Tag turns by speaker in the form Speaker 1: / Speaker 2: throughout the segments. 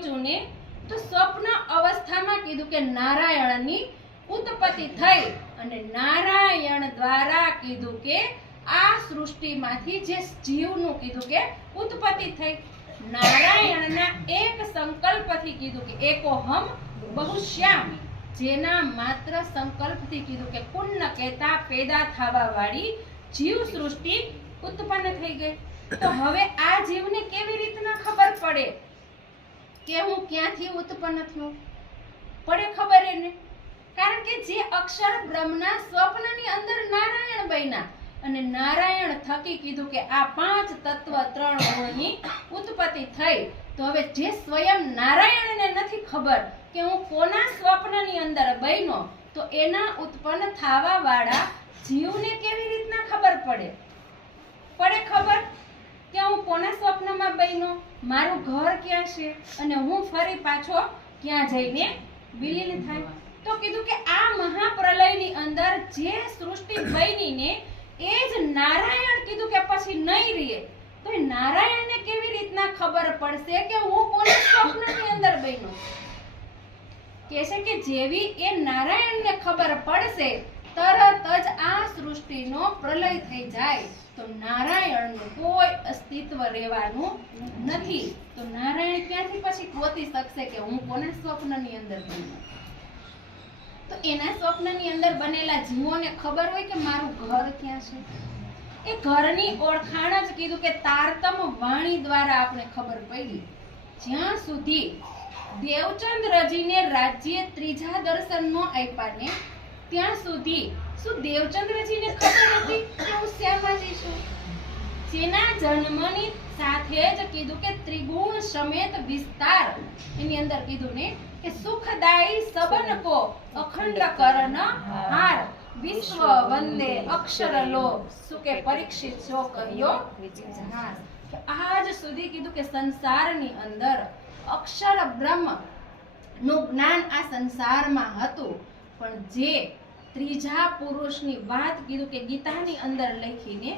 Speaker 1: પહોંચ્યું ને તો સ્વપ્ન અવસ્થામાં કીધું કે નારાયણની ઉત્પત્તિ થઈ અને નારાયણ દ્વારા કીધું કે આ સૃષ્ટિમાંથી જે જીવનું કીધું કે ઉત્પત્તિ થઈ, નારાયણના એક સંકલ્પથી કીધું કે એકોહમ બહુશ્યામ જેના માત્ર સંકલ્પથી કીધું કે પુણ્ય કેતા પેદા થવા વાળી જીવ સૃષ્ટિ ઉત્પન્ન થઈ ગઈ. તો હવે આ જીવને કેવી રીતના ખબર પડે કે હું ક્યાંથી ઉત્પન્ન થયો? પડે ખબર એને? કારણ કે જે અક્ષર બ્રહ્મના સ્વપ્નની અંદર નારાયણ બન્યા અને નારાયણ થકી કીધું કે આ પાંચ તત્વ ત્રણ ગુણની ઉત્પત્તિ થઈ, તો હવે જે સ્વયં નારાયણને નથી ખબર કે હું કોના સ્વપ્નની અંદર બન્યો, તો એના ઉત્પન્ન થવા વાળા જીવને કેવી રીતના ખબર પડે? પડે ખબર? સ્વપ્નમાં બન્યો મારું ઘર ક્યાં છે? અને હું ફરી પાછો ક્યાં જઈને વિલીન થાય? તો કીધું કે આ મહાપ્રલયની અંદર જે સૃષ્ટિ બનીને એ જ નારાયણ કીધું કે પછી નહીં રહે તો નારાયણને કેવી રીતના ખબર પડશે કે હું કોને સ્વપ્નની અંદર બન્યો? કે છે કે જેવી એ નારાયણને ખબર પડશે તરત જ આ સૃષ્ટિનો પ્રલય થઈ જાય. તો નારાયણનું કોઈ અસ્તિત્વ રહેવાનું નથી. તો નારાયણ ક્યાંથી પછી ગોતી શકશે કે હું કોને સ્વપ્નની અંદર બન્યો? તો એના સ્વપ્નની અંદર બનેલા જીવોને ખબર હોય કે મારું ઘર ક્યાં છે? એ ઘરની ઓળખાણ જ કીધું કે તારતમ વાણી દ્વારા આપણે ખબર પડી. જ્યાં સુધી દેવચંદ્રજીને રાજ્ય ત્રીજા દર્શન નો આપ્યા ને ત્યાં સુધી. શું દેવચંદ્રજીને ખબર હતી કે હું શ્યામાજી છું? જેના જન્મની સાથે જ કીધું કે ત્રિગુણ સમેત વિસ્તાર. એની અંદર કીધું ને કે સુખદાયી સબન કો અખંડ કરણ હાર. વિશ્વ વંદે અક્ષર લો. સુકે પરીક્ષિત છો કહ્યો આજ સુધી કીધું કે સંસારની અંદર અક્ષર બ્રહ્મનું જ્ઞાન આ સંસારમાં હતું. પણ જે ત્રીજા પુરુષની વાત કીધું કે ગીતાની અંદર લખીને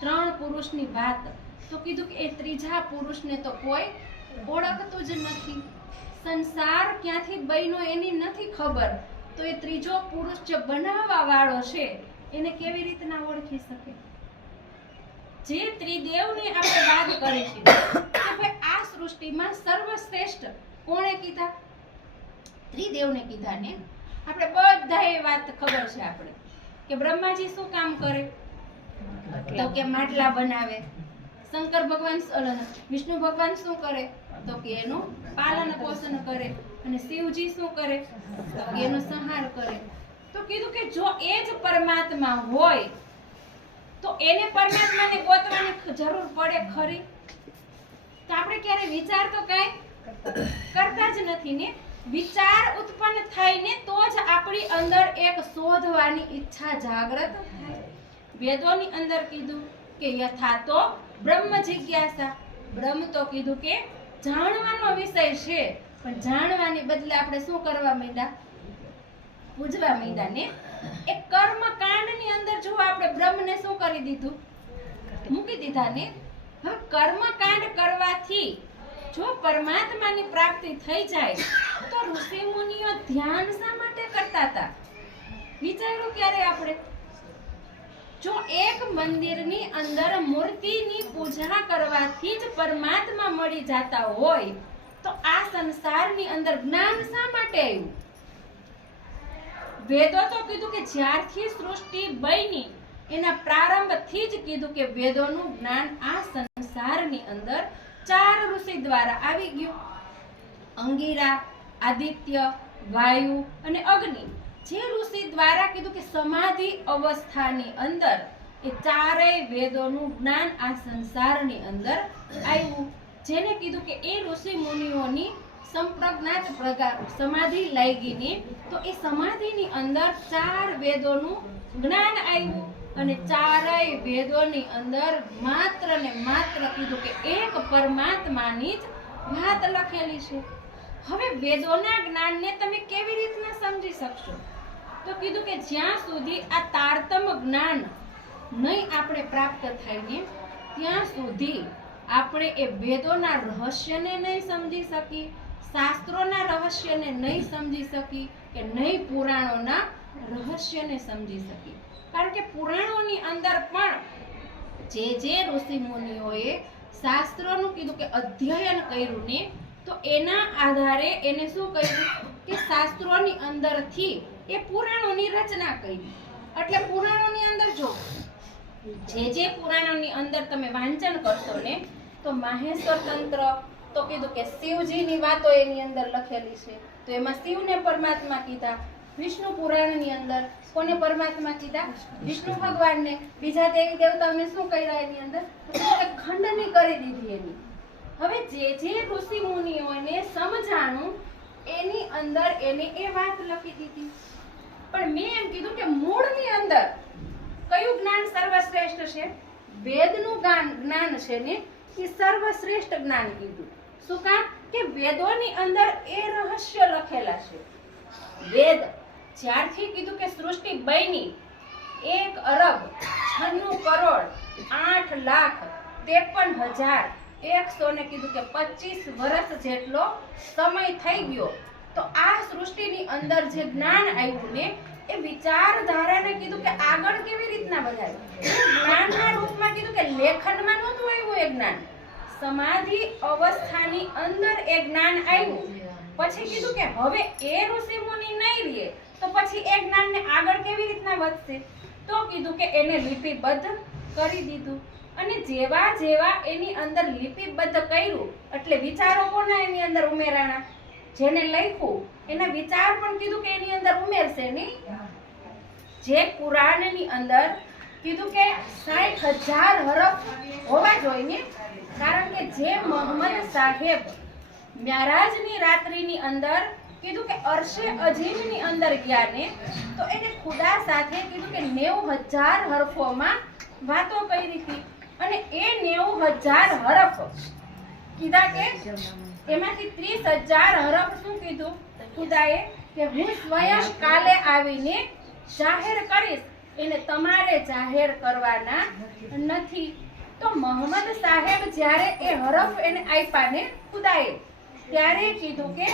Speaker 1: ત્રણ પુરુષની વાત. તો કીધું કે એ ત્રીજા પુરુષને તો કોઈ ઓળખતું જ નથી. સંસાર ક્યાંથી બન્યો એની નથી ખબર. તો એ ત્રીજો પુરુષ જે બનાવવા વાળો છે, એને કેવી રીતના ઓળખી શકે? જે ત્રિદેવની આપણે વાત કરી છે કે ભાઈ આ સૃષ્ટિમાં સર્વશ્રેષ્ઠ કોણે કીધા? ત્રિદેવને કીધા ને? આપણે બધાએ વાત ખબર છે આપણે. કે બ્રહ્માજી શું કામ કરે? તો કે માટલા બનાવે. શંકર ભગવાન વિષ્ણુ ભગવાન શું કરે? તો કે એનું પાલન પોષણ કરે. અને શિવજી શું કરે? તો કે એનો સંહાર કરે. તો કીધું કે જો એ જ પરમાત્મા હોય, તો એને પરમાત્માને ગોતવાની જરૂર પડે ખરી? તો આપણે ક્યારે વિચાર તો કઈ કરતા જ નથી ને? વિચાર ઉત્પન્ન થઈને તો જ આપણી અંદર એક શોધવાની ઈચ્છા જાગૃત થાય. વેદોની અંદર કીધું કે યથા તો બ્રહ્મ જિજ્ઞાસા. બ્રહ્મ તો કીધું કે જાણવાનો વિષય છે. પણ જાણવાની બદલે આપણે શું કરવા માંડ્યા? પૂજવા માંડ્યા ને? એ કર્મ કાંડની અંદર જો આપણે બ્રહ્મને શું કરી દીધું? મૂકી દીધા ને? હવે કર્મકાંડ કરવાથી જો પરમાત્માની પ્રાપ્તિ થઈ જાય, તો ઋષિ મુનિઓ ધ્યાન શા માટે કરતા હતા? વિચાર્યું ક્યારે આપણે? જો એક મંદિરની અંદર મૂર્તિની પૂજા કરવાથી જ પરમાત્મા મળી જાતા હોય, તો આ સંસારની અંદર જ્ઞાન શા માટે આવ્યું? વેદો તો કીધું કે જ્યારથી સૃષ્ટિ બની, એના પ્રારંભથી જ કીધું કે વેદોનું જ્ઞાન આ સંસારની અંદર ચાર ઋષિ દ્વારા આવી ગયું. અંગીરા, આદિત્ય, વાયુ અને અગ્નિ. જે ઋષિ દ્વારા કીધું કે સમાધિ અવસ્થાની અંદર એ ચારેય વેદોનું જ્ઞાન આ સંસારની અંદર આવ્યું. જેને કીધું કે એ ઋષિ મુનિઓની સંપ્રજ્ઞાત પ્રકાર સમાધિ લાગીને તો એ સમાધિની અંદર ચાર વેદોનું જ્ઞાન આવ્યું. અને ચારેય ભેદોની અંદર માત્ર ને માત્ર કીધું કે એક પરમાત્માની જ વાત લખેલી છે. હવે વેદોના જ્ઞાનને તમે કેવી રીતના સમજી શકશો? તો કીધું કે જ્યાં સુધી આ તારતમ જ્ઞાન નહીં આપણે પ્રાપ્ત થાય ને, ત્યાં સુધી આપણે એ વેદોના રહસ્યને નહીં સમજી શકી શાસ્ત્રોના રહસ્યને નહીં સમજી શકી કે નહીં પુરાણોના રહસ્યને સમજી શકી કારણ કે પુરાણોની અંદર પણ જે જે ઋષિ મુનિઓએ શાસ્ત્રોનું કીધું કે અધ્યયન કર્યું ને, તો એના આધારે એને શું કર્યું કે શાસ્ત્રોની અંદરથી એ પુરાણોની રચના કરી. એટલે પુરાણોની અંદર જો, જે જે પુરાણોની અંદર તમે વાંચન કરશો ને, તો માહેશ્વર તંત્ર તો કીધું કે શિવજીની વાતો એની અંદર લખેલી છે. તો એમાં શિવને પરમાત્મા કીધા વિષ્ણુ પુરાણની અંદર કોને પરમાત્મા કીધા? વિષ્ણુ ભગવાનને. બીજા દેવી દેવતાઓને શું કર્યા એની અંદર? ખંડની કરી દીધી એની. હવે જે જે ઋષિ મુનિઓને સમજાણું, એની અંદર એને એ વાત લખી દીધી. પણ મેં એમ કીધું કે મૂળની અંદર કયું જ્ઞાન સર્વશ્રેષ્ઠ છે? વેદનું જ્ઞાન છે ને, એ સર્વશ્રેષ્ઠ જ્ઞાન કીધું. શું કામ? કે વેદોની અંદર એ રહસ્ય લખેલા છે. વેદ જ્યારથી કીધું કે સૃષ્ટિ બની, એક અરબ છન્નું કરોડ આઠ લાખ ત્રેપન હજાર એકસો ને કીધું કે પચીસ વર્ષ જેટલો સમય થઈ ગયો. તો આ સૃષ્ટિની અંદર જે જ્ઞાન આવ્યું ને, એ વિચારધારાને કીધું કે આગળ કેવી રીતના વધારે જ્ઞાનના રૂપમાં કીધું કે લેખનમાં નહોતું આવ્યું એ જ્ઞાન. સમાધિ અવસ્થાની અંદર એ જ્ઞાન આવ્યું પછી કીધું કે હવે એ ઋષિ મુનિ નહીં રહે તો પછી એ જ્ઞાનને આગળ કેવી રીતના વધશે? તો કીધું કે એને લિપિબદ્ધ કરી દીધું. અને જેવા જેવા એની અંદર લિપિબદ્ધ કર્યું, એટલે વિચારો કોના એની અંદર ઉમેરાણા? જેને લખ્યું, એના વિચાર પણ કીધું કે એની અંદર ઉમેરશે નહીં? જે કુરાનની અંદર કીધું કે સાઠ હજાર હરફ હોવા જોઈએ કારણ કે જે મોહમ્મદ સાહેબ મ્યારાજની રાત્રિની અંદર કીધું કે અરશે અજીમની અંદર ગયા ને, તો એને ખુદા સાથે કીધું કે નેવું હજાર હરફોમાં વાતો કરી હતી. અને એ નેવું હજાર હરફ કીધા કે એમાંથી ત્રીસ હજાર હરફ શું કીધું? ખુદાએ કે હું સ્વયં કાલે આવીને જાહેર કરીશ. એને તમારે જાહેર કરવાના નથી. તો મોહમ્મદ સાહેબ જ્યારે એ હરફ એને આપ્યા ને ખુદાએ, ત્યારે કીધું કે